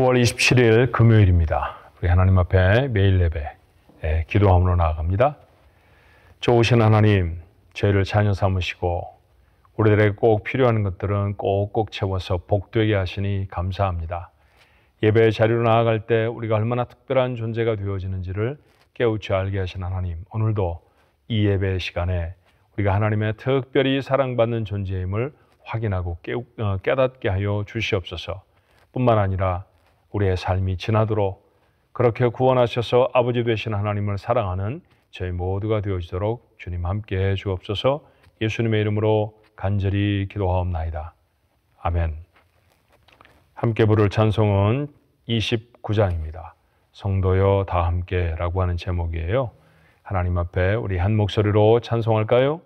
9월 27일 금요일입니다. 우리 하나님 앞에 매일 예배 기도함으로 나아갑니다. 좋으신 하나님, 저희를 자녀 삼으시고 우리들에게 꼭 필요한 것들은 꼭꼭 채워서 복되게 하시니 감사합니다. 예배의 자리로 나아갈 때 우리가 얼마나 특별한 존재가 되어지는지를 깨우쳐 알게 하신 하나님, 오늘도 이 예배 시간에 우리가 하나님의 특별히 사랑받는 존재임을 확인하고 깨닫게 하여 주시옵소서. 뿐만 아니라 우리의 삶이 지나도록 그렇게 구원하셔서 아버지 되신 하나님을 사랑하는 저희 모두가 되어지도록 주님 함께해 주옵소서. 예수님의 이름으로 간절히 기도하옵나이다. 아멘. 함께 부를 찬송은 29장입니다. 성도여 다 함께라고 하는 제목이에요. 하나님 앞에 우리 한 목소리로 찬송할까요?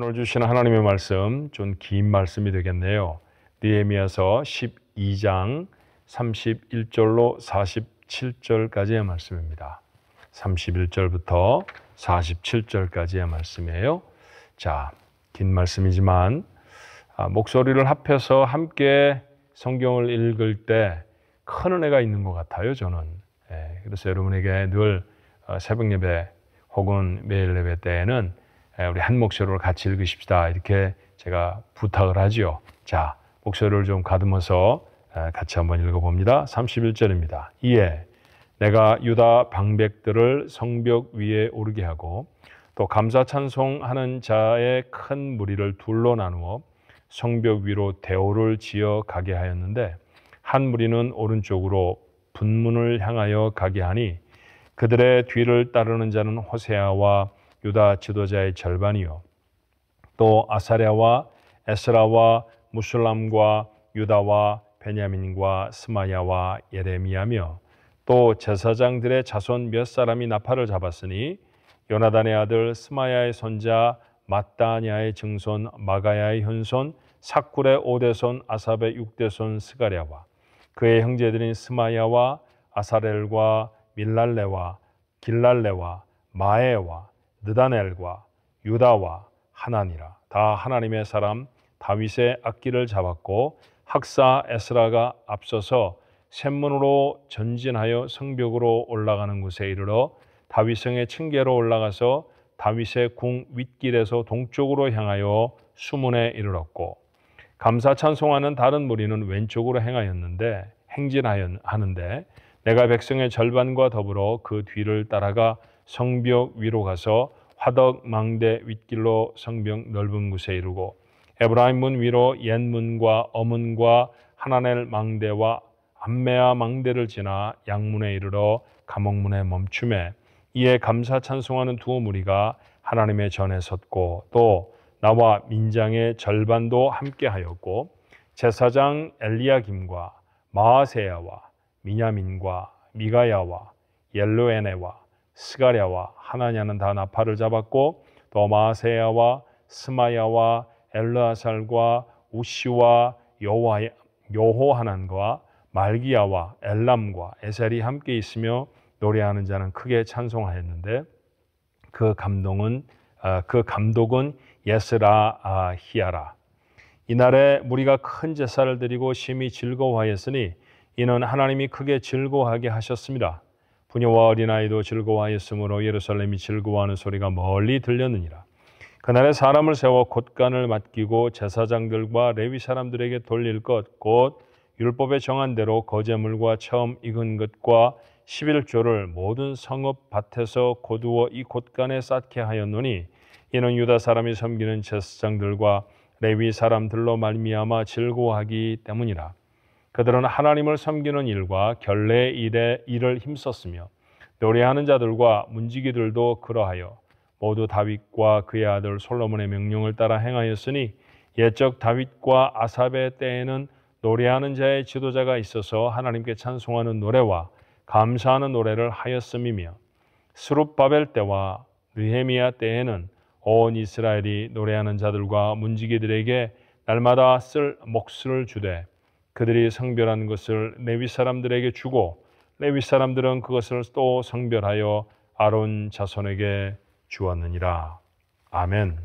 오늘 주시는 하나님의 말씀 좀 긴 말씀이 되겠네요. 느헤미야서 12장 31절로 47절까지의 말씀입니다. 31절부터 47절까지의 말씀이에요. 자, 긴 말씀이지만 목소리를 합해서 함께 성경을 읽을 때 큰 은혜가 있는 것 같아요, 저는. 그래서 여러분에게 늘 새벽 예배 혹은 매일 예배 때에는 우리 한 목소리로 같이 읽으십시다. 이렇게 제가 부탁을 하지요. 자, 목소리를 좀 가듬어서 같이 한번 읽어봅니다. 31절입니다. 이에 내가 유다 방백들을 성벽 위에 오르게 하고 또 감사 찬송하는 자의 큰 무리를 둘로 나누어 성벽 위로 대오를 지어 가게 하였는데 한 무리는 오른쪽으로 분문을 향하여 가게 하니 그들의 뒤를 따르는 자는 호세아와 유다 지도자의 절반이요 또 아사랴와 에스라와 무술람과 유다와 베냐민과 스마야와 예레미야며 또 제사장들의 자손 몇 사람이 나팔을 잡았으니 요나단의 아들 스마야의 손자 마따냐의 증손 마가야의 현손 삭굴의 5대손 아삽의 6대손 스가랴와 그의 형제들인 스마야와 아사렐과 밀랄레와 길랄레와 마에와 느다넬과 유다와 하나니라. 다 하나님의 사람 다윗의 악기를 잡았고 학사 에스라가 앞서서 샘문으로 전진하여 성벽으로 올라가는 곳에 이르러 다윗성의 층계로 올라가서 다윗의 궁 윗길에서 동쪽으로 향하여 수문에 이르렀고 감사 찬송하는 다른 무리는 왼쪽으로 행진하는데 내가 백성의 절반과 더불어 그 뒤를 따라가 성벽 위로 가서 화덕 망대 윗길로 성벽 넓은 곳에 이르고 에브라임 문 위로 옛문과 어문과 하나넬 망대와 암메아 망대를 지나 양문에 이르러 감옥문에 멈춤에 이에 감사 찬송하는 두 무리가 하나님의 전에 섰고 또 나와 민장의 절반도 함께하였고 제사장 엘리야김과 마아세야와 미냐민과 미가야와 옐로에네와 스가랴와 하나냐는 다 나팔을 잡았고 또 마아세야와 스마야와 엘르아살과 우시와 여호하난과 말기야와 엘람과 에셀이 함께 있으며 노래하는 자는 크게 찬송하였는데 그 감독은 예스라히야라. 이날에 무리가 큰 제사를 드리고 심히 즐거워하였으니 이는 하나님이 크게 즐거워하게 하셨습니다. 부녀와 어린아이도 즐거워하였으므로 예루살렘이 즐거워하는 소리가 멀리 들렸느니라. 그날에 사람을 세워 곶간을 맡기고 제사장들과 레위 사람들에게 돌릴 것 곧 율법에 정한 대로 거제물과 처음 익은 것과 11조를 모든 성읍 밭에서 거두어 이 곶간에 쌓게 하였노니 이는 유다 사람이 섬기는 제사장들과 레위 사람들로 말미암아 즐거워하기 때문이라. 그들은 하나님을 섬기는 일과 결례 일을 힘썼으며 노래하는 자들과 문지기들도 그러하여 모두 다윗과 그의 아들 솔로몬의 명령을 따라 행하였으니 옛적 다윗과 아삽의 때에는 노래하는 자의 지도자가 있어서 하나님께 찬송하는 노래와 감사하는 노래를 하였음이며 스룹바벨 때와 느헤미야 때에는 온 이스라엘이 노래하는 자들과 문지기들에게 날마다 쓸 몫을 주되 그들이 성별한 것을 레위 사람들에게 주고 레위 사람들은 그것을 또 성별하여 아론 자손에게 주었느니라. 아멘.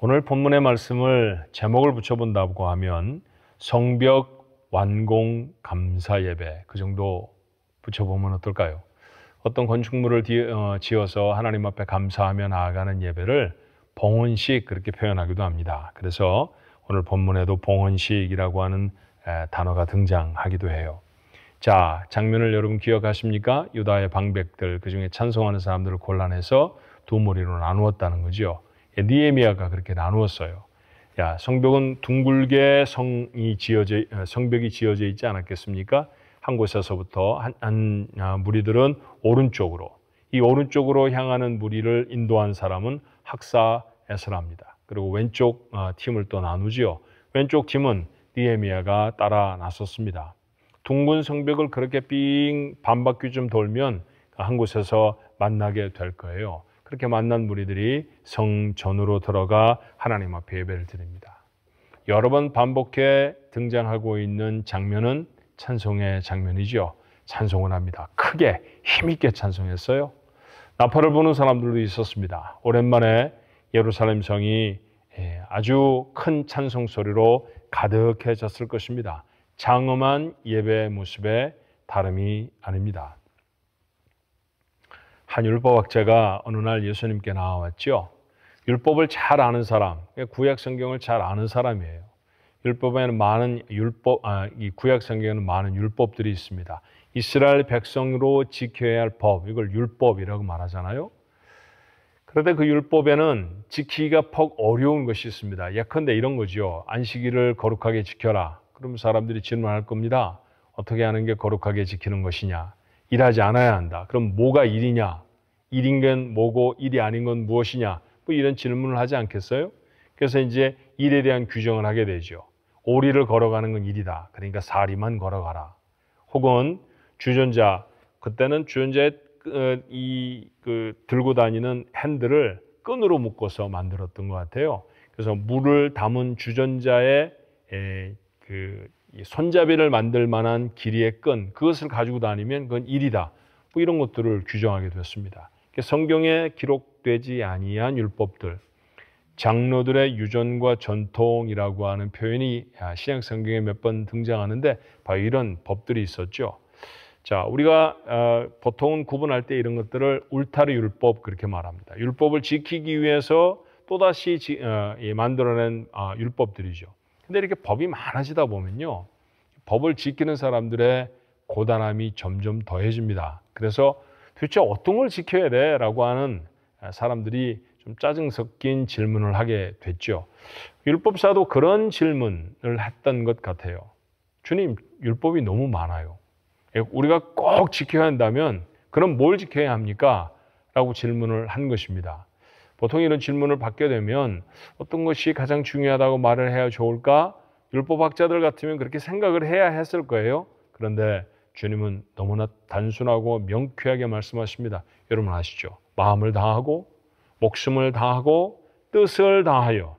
오늘 본문의 말씀을 제목을 붙여본다고 하면 성벽 완공 감사 예배, 그 정도 붙여보면 어떨까요? 어떤 건축물을 지어서 하나님 앞에 감사하며 나아가는 예배를 봉헌식 그렇게 표현하기도 합니다. 그래서 오늘 본문에도 봉헌식이라고 하는 단어가 등장하기도 해요. 자, 장면을 여러분 기억하십니까? 유다의 방백들, 그중에 찬송하는 사람들을 골라내서 두 무리로 나누었다는 거죠. 느헤미야가 그렇게 나누었어요. 야, 성벽은 둥글게 성벽이 지어져 있지 않았겠습니까? 한 곳에서부터 한 무리들은 오른쪽으로, 이 오른쪽으로 향하는 무리를 인도한 사람은 학사 에스라입니다. 그리고 왼쪽 팀을 또 나누지요. 왼쪽 팀은 느헤미야가 따라 나섰습니다. 둥근 성벽을 그렇게 삥 반바퀴 돌면 한 곳에서 만나게 될 거예요. 그렇게 만난 무리들이 성전으로 들어가 하나님 앞에 예배를 드립니다. 여러 번 반복해 등장하고 있는 장면은 찬송의 장면이죠. 찬송을 합니다. 크게 힘있게 찬송했어요. 나팔을 부는 사람들도 있었습니다. 오랜만에 예루살렘 성이 아주 큰 찬송 소리로 가득해졌을 것입니다. 장엄한 예배 모습에 다름이 아닙니다. 한 율법학자가 어느 날 예수님께 나와왔죠. 율법을 잘 아는 사람, 구약 성경을 잘 아는 사람이에요. 율법에는 이 구약 성경에는 많은 율법들이 있습니다. 이스라엘 백성으로 지켜야 할 법, 이걸 율법이라고 말하잖아요. 그런데 그 율법에는 지키기가 퍽 어려운 것이 있습니다. 예컨대 이런 거죠. 안식일을 거룩하게 지켜라. 그럼 사람들이 질문할 겁니다. 어떻게 하는 게 거룩하게 지키는 것이냐? 일하지 않아야 한다. 그럼 뭐가 일이냐? 일인 건 뭐고 일이 아닌 건 무엇이냐? 뭐 이런 질문을 하지 않겠어요? 그래서 이제 일에 대한 규정을 하게 되죠. 오리를 걸어가는 건 일이다. 그러니까 사리만 걸어가라. 혹은 주전자, 그때는 주전자에 들고 다니는 핸들을 끈으로 묶어서 만들었던 것 같아요. 그래서 물을 담은 주전자에 손잡이를 만들 만한 길이의 끈, 그것을 가지고 다니면 그건 일이다. 뭐 이런 것들을 규정하게 됐습니다. 성경에 기록되지 아니한 율법들, 장로들의 유전과 전통이라고 하는 표현이 신약 성경에 몇 번 등장하는데 바로 이런 법들이 있었죠. 자, 우리가 보통은 구분할 때 이런 것들을 울타리 율법 그렇게 말합니다. 율법을 지키기 위해서 또다시 만들어낸 율법들이죠. 근데 이렇게 법이 많아지다 보면요, 법을 지키는 사람들의 고단함이 점점 더해집니다. 그래서 도대체 어떤 걸 지켜야 돼? 라고 하는 사람들이 좀 짜증 섞인 질문을 하게 됐죠. 율법사도 그런 질문을 했던 것 같아요. 주님, 율법이 너무 많아요. 우리가 꼭 지켜야 한다면 그럼 뭘 지켜야 합니까? 라고 질문을 한 것입니다. 보통 이런 질문을 받게 되면 어떤 것이 가장 중요하다고 말을 해야 좋을까? 율법학자들 같으면 그렇게 생각을 해야 했을 거예요. 그런데 주님은 너무나 단순하고 명쾌하게 말씀하십니다. 여러분 아시죠? 마음을 다하고 목숨을 다하고 뜻을 다하여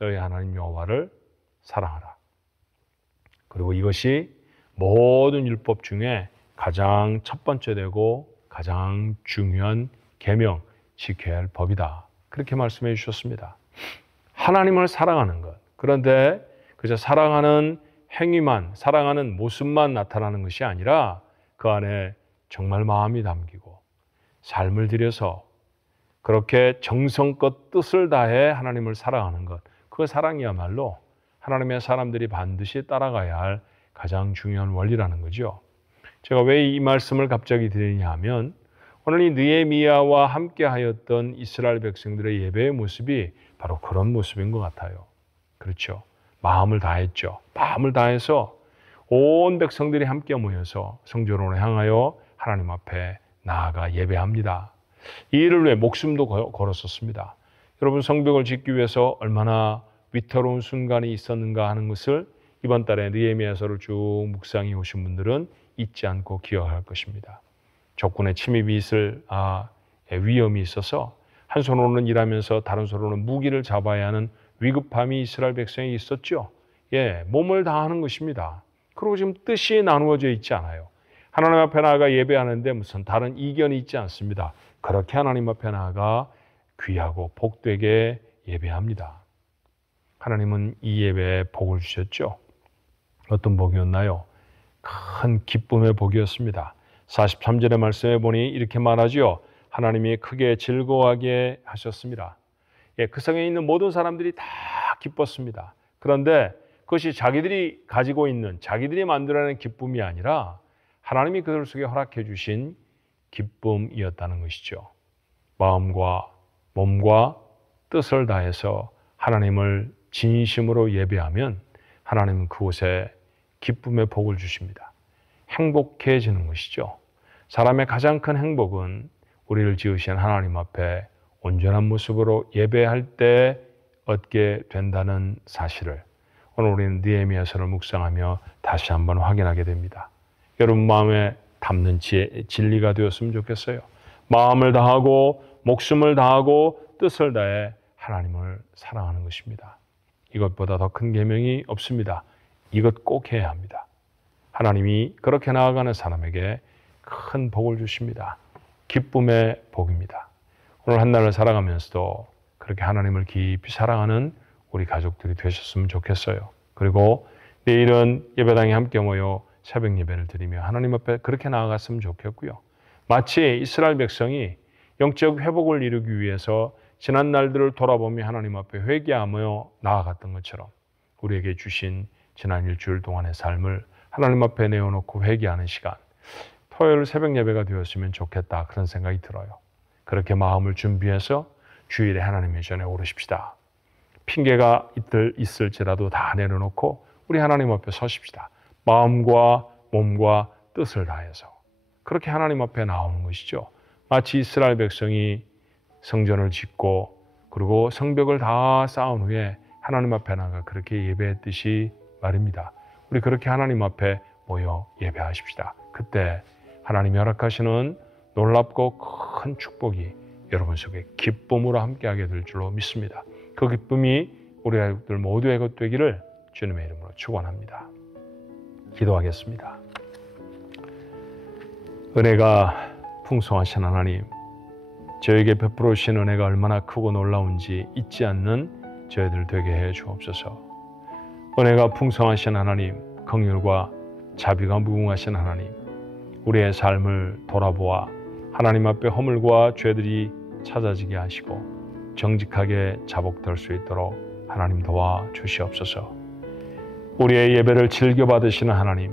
너희 하나님 여호와를 사랑하라. 그리고 이것이 모든 율법 중에 가장 첫 번째 되고 가장 중요한 계명, 지켜야 할 법이다. 그렇게 말씀해 주셨습니다. 하나님을 사랑하는 것. 그런데 그저 사랑하는 행위만, 사랑하는 모습만 나타나는 것이 아니라 그 안에 정말 마음이 담기고 삶을 들여서 그렇게 정성껏 뜻을 다해 하나님을 사랑하는 것. 그 사랑이야말로 하나님의 사람들이 반드시 따라가야 할 가장 중요한 원리라는 거죠. 제가 왜 이 말씀을 갑자기 드리냐 하면 오늘 이 느헤미야와 함께 하였던 이스라엘 백성들의 예배의 모습이 바로 그런 모습인 것 같아요. 그렇죠. 마음을 다했죠. 마음을 다해서 온 백성들이 함께 모여서 성전으로 향하여 하나님 앞에 나아가 예배합니다. 이 일을 위해 목숨도 걸었었습니다. 여러분 성벽을 짓기 위해서 얼마나 위태로운 순간이 있었는가 하는 것을 이번 달에 느헤미야서를 쭉 묵상해 오신 분들은 잊지 않고 기억할 것입니다. 적군의 침입이 있을 위험이 있어서 한 손으로는 일하면서 다른 손으로는 무기를 잡아야 하는 위급함이 이스라엘 백성에 있었죠. 몸을 다하는 것입니다. 그리고 지금 뜻이 나누어져 있지 않아요. 하나님 앞에 나아가 예배하는데 무슨 다른 이견이 있지 않습니다. 그렇게 하나님 앞에 나아가 귀하고 복되게 예배합니다. 하나님은 이 예배에 복을 주셨죠. 어떤 복이었나요? 큰 기쁨의 복이었습니다. 43절의 말씀에 보니 이렇게 말하지요. 하나님이 크게 즐거워하게 하셨습니다. 그 성에 있는 모든 사람들이 다 기뻤습니다. 그런데 그것이 자기들이 가지고 있는, 자기들이 만들어낸 기쁨이 아니라 하나님이 그들 속에 허락해 주신 기쁨이었다는 것이죠. 마음과 몸과 뜻을 다해서 하나님을 진심으로 예배하면 하나님은 그곳에 기쁨의 복을 주십니다. 행복해지는 것이죠. 사람의 가장 큰 행복은 우리를 지으신 하나님 앞에 온전한 모습으로 예배할 때 얻게 된다는 사실을 오늘 우리는 느헤미야서를 묵상하며 다시 한번 확인하게 됩니다. 여러분 마음에 담는 진리가 되었으면 좋겠어요. 마음을 다하고 목숨을 다하고 뜻을 다해 하나님을 사랑하는 것입니다. 이것보다 더 큰 계명이 없습니다. 이것 꼭 해야 합니다. 하나님이 그렇게 나아가는 사람에게 큰 복을 주십니다. 기쁨의 복입니다. 오늘 한 날을 살아가면서도 그렇게 하나님을 깊이 사랑하는 우리 가족들이 되셨으면 좋겠어요. 그리고 내일은 예배당에 함께 모여 새벽 예배를 드리며 하나님 앞에 그렇게 나아갔으면 좋겠고요. 마치 이스라엘 백성이 영적 회복을 이루기 위해서 지난 날들을 돌아보며 하나님 앞에 회개하며 나아갔던 것처럼 우리에게 주신 지난 일주일 동안의 삶을 하나님 앞에 내어놓고 회개하는 시간, 토요일 새벽 예배가 되었으면 좋겠다 그런 생각이 들어요. 그렇게 마음을 준비해서 주일에 하나님의 전에 오르십시다. 핑계가 있을지라도 다 내려놓고 우리 하나님 앞에 서십시다. 마음과 몸과 뜻을 다해서 그렇게 하나님 앞에 나오는 것이죠. 마치 이스라엘 백성이 성전을 짓고 그리고 성벽을 다 쌓은 후에 하나님 앞에 나가 그렇게 예배했듯이 말입니다. 우리 그렇게 하나님 앞에 모여 예배하십시다. 그때 하나님이 허락하시는 놀랍고 큰 축복이 여러분 속에 기쁨으로 함께하게 될 줄로 믿습니다. 그 기쁨이 우리 가족들 모두의 것 되기를 주님의 이름으로 축원합니다. 기도하겠습니다. 은혜가 풍성하신 하나님, 저에게 베풀어 주신 은혜가 얼마나 크고 놀라운지 잊지 않는 저희들 되게 해 주옵소서. 은혜가 풍성하신 하나님, 긍휼과 자비가 무궁하신 하나님, 우리의 삶을 돌아보아 하나님 앞에 허물과 죄들이 찾아지게 하시고 정직하게 자복될 수 있도록 하나님 도와 주시옵소서. 우리의 예배를 즐겨 받으시는 하나님,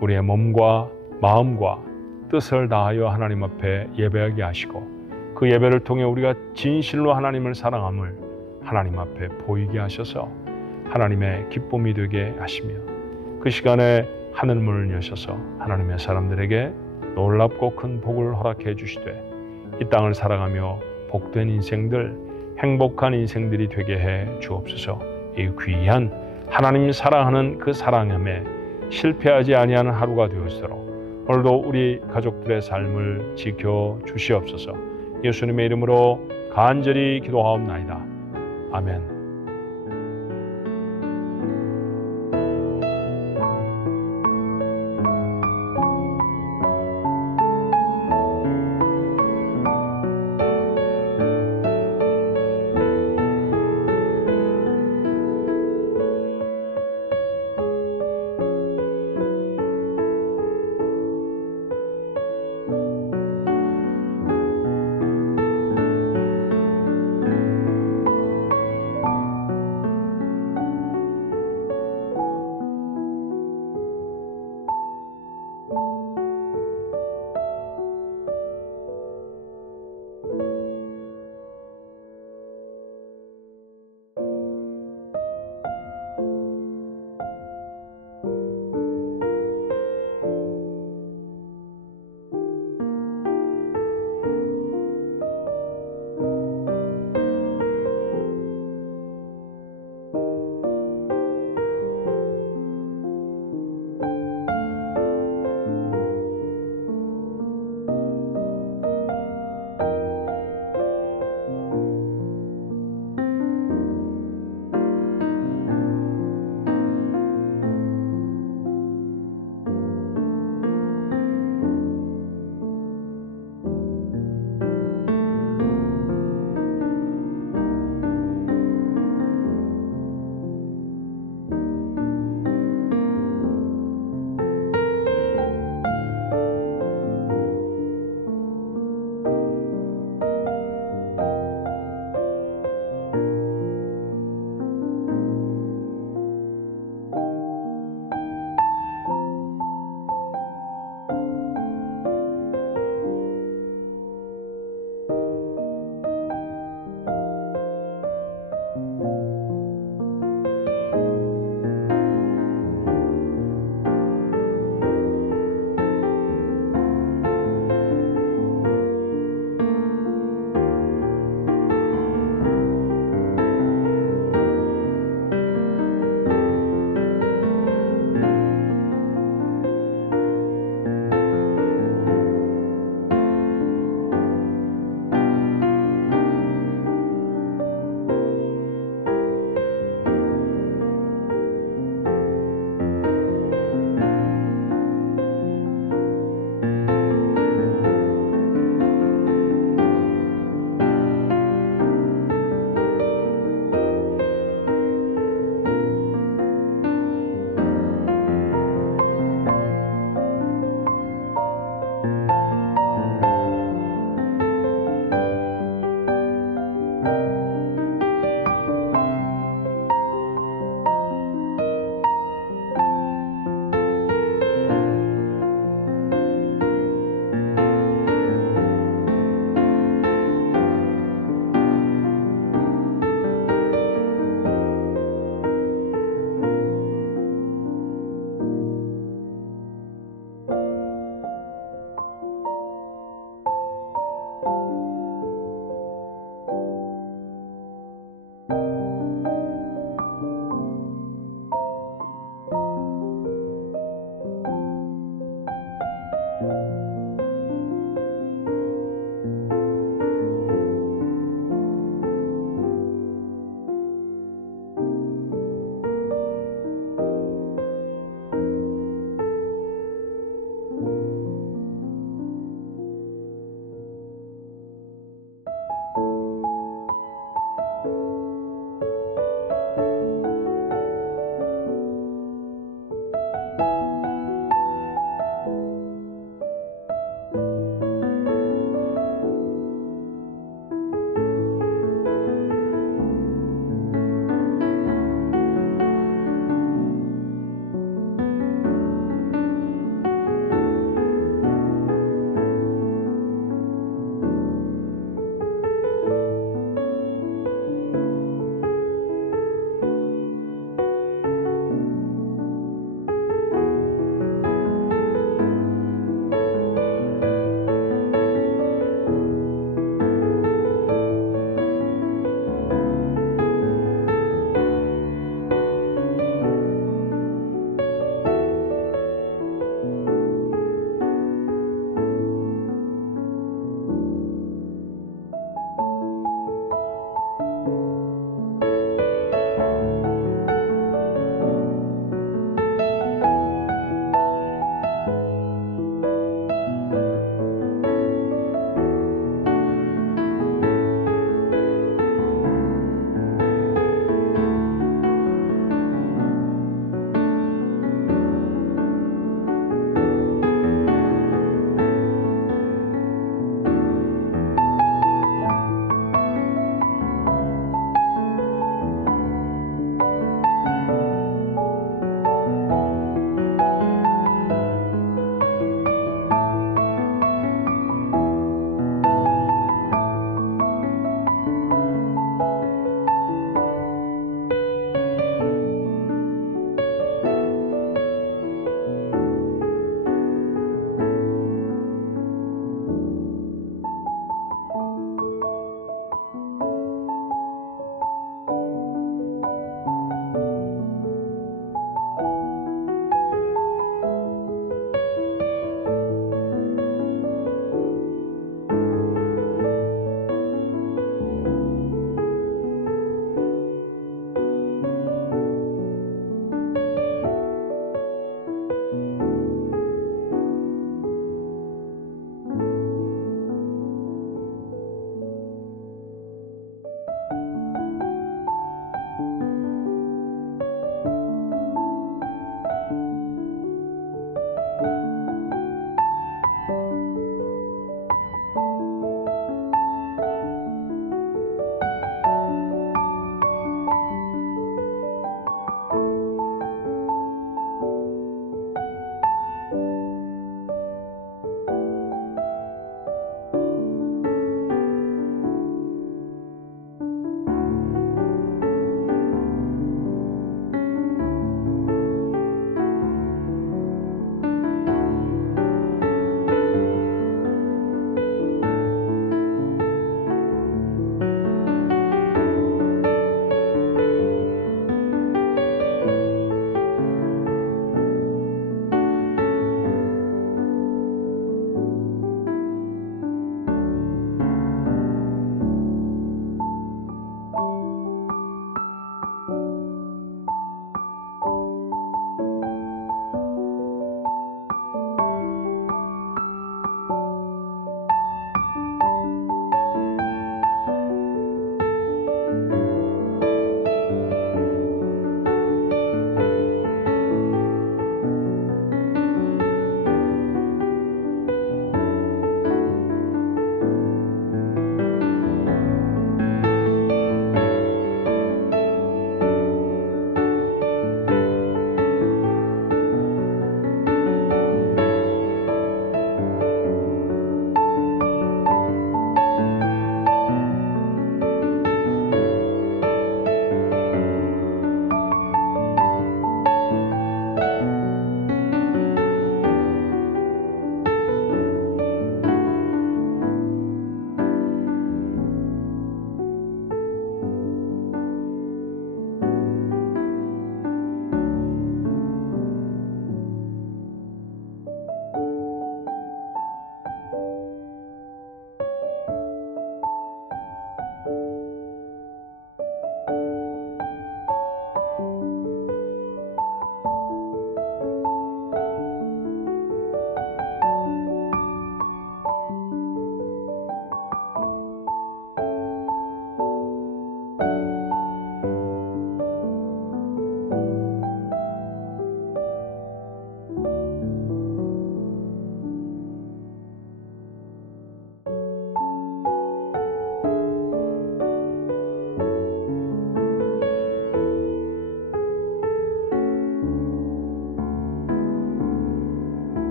우리의 몸과 마음과 뜻을 다하여 하나님 앞에 예배하게 하시고 그 예배를 통해 우리가 진실로 하나님을 사랑함을 하나님 앞에 보이게 하셔서 하나님의 기쁨이 되게 하시며 그 시간에 하늘문을 여셔서 하나님의 사람들에게 놀랍고 큰 복을 허락해 주시되 이 땅을 살아가며 복된 인생들, 행복한 인생들이 되게 해 주옵소서. 이 귀한 하나님 사랑하는 그 사랑함에 실패하지 아니하는 하루가 되었도록 오늘도 우리 가족들의 삶을 지켜 주시옵소서. 예수님의 이름으로 간절히 기도하옵나이다. 아멘.